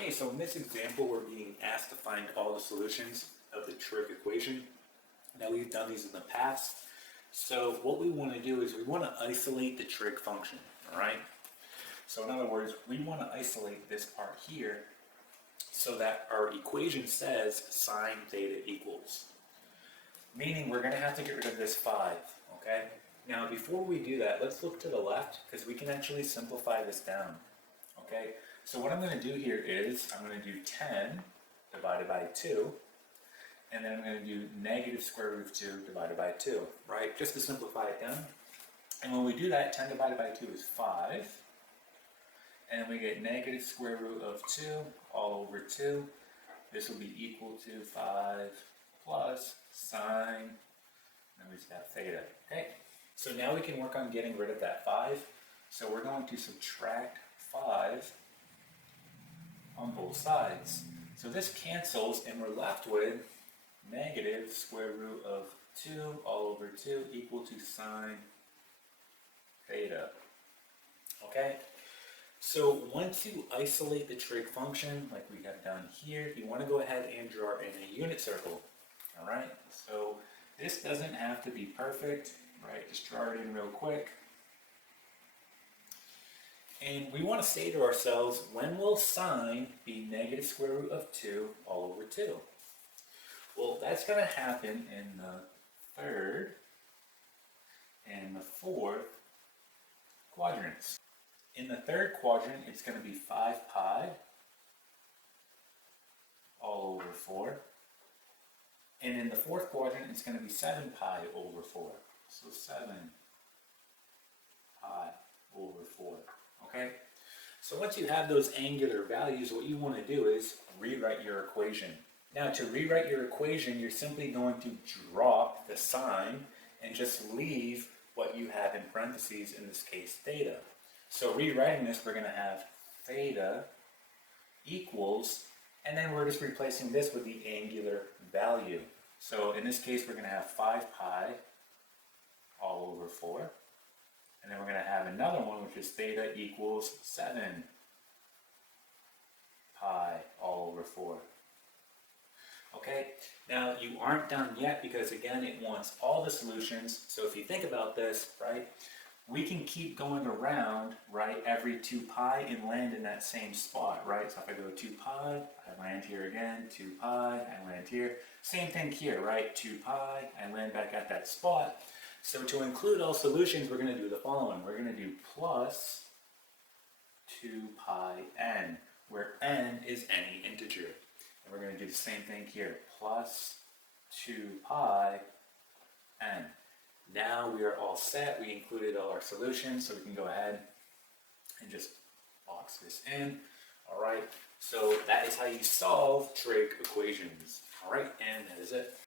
Okay, so in this example, we're being asked to find all the solutions of the trig equation. Now, we've done these in the past. So what we want to do is we want to isolate the trig function, all right? So in other words, we want to isolate this part here so that our equation says sine theta equals. Meaning we're going to have to get rid of this 5, okay? Now, before we do that, let's look to the left because we can actually simplify this down, okay? So what I'm going to do here is I'm going to do 10 divided by 2, and then I'm going to do negative square root of 2 divided by 2, right? Just to simplify it down. And when we do that, 10 divided by 2 is 5. And then we get negative square root of 2 all over 2. This will be equal to 5 plus sine, and we just have theta, okay? So now we can work on getting rid of that 5. So we're going to subtract 5 on both sides. So this cancels and we're left with negative square root of 2 all over 2 equal to sine theta. Okay? So once you isolate the trig function, like we have done here, you want to go ahead and draw in a unit circle. Alright? So this doesn't have to be perfect, right? Just draw it in real quick. And we want to say to ourselves, when will sine be negative square root of 2 all over 2? Well, that's going to happen in the third and the fourth quadrants. In the third quadrant, it's going to be 5 pi all over 4. And in the fourth quadrant, it's going to be 7 pi over 4. So 7 pi over 4. Okay? So once you have those angular values, what you want to do is rewrite your equation. Now, to rewrite your equation, you're simply going to drop the sign and just leave what you have in parentheses, in this case, theta. So rewriting this, we're going to have theta equals, and then we're just replacing this with the angular value. So in this case, we're going to have 5 pi all over 4. And then we're going to have another one, which is theta equals 7 pi all over 4. Okay, now you aren't done yet because again it wants all the solutions. So if you think about this, right, we can keep going around, right, every 2 pi and land in that same spot, right? So if I go 2 pi, I land here again, 2 pi, I land here. Same thing here, right? 2 pi, I land back at that spot. So to include all solutions, we're going to do the following. We're going to do plus 2 pi n, where n is any integer. And we're going to do the same thing here, plus 2 pi n. Now we are all set. We included all our solutions, so we can go ahead and just box this in. All right, so that is how you solve trig equations. All right, and that is it.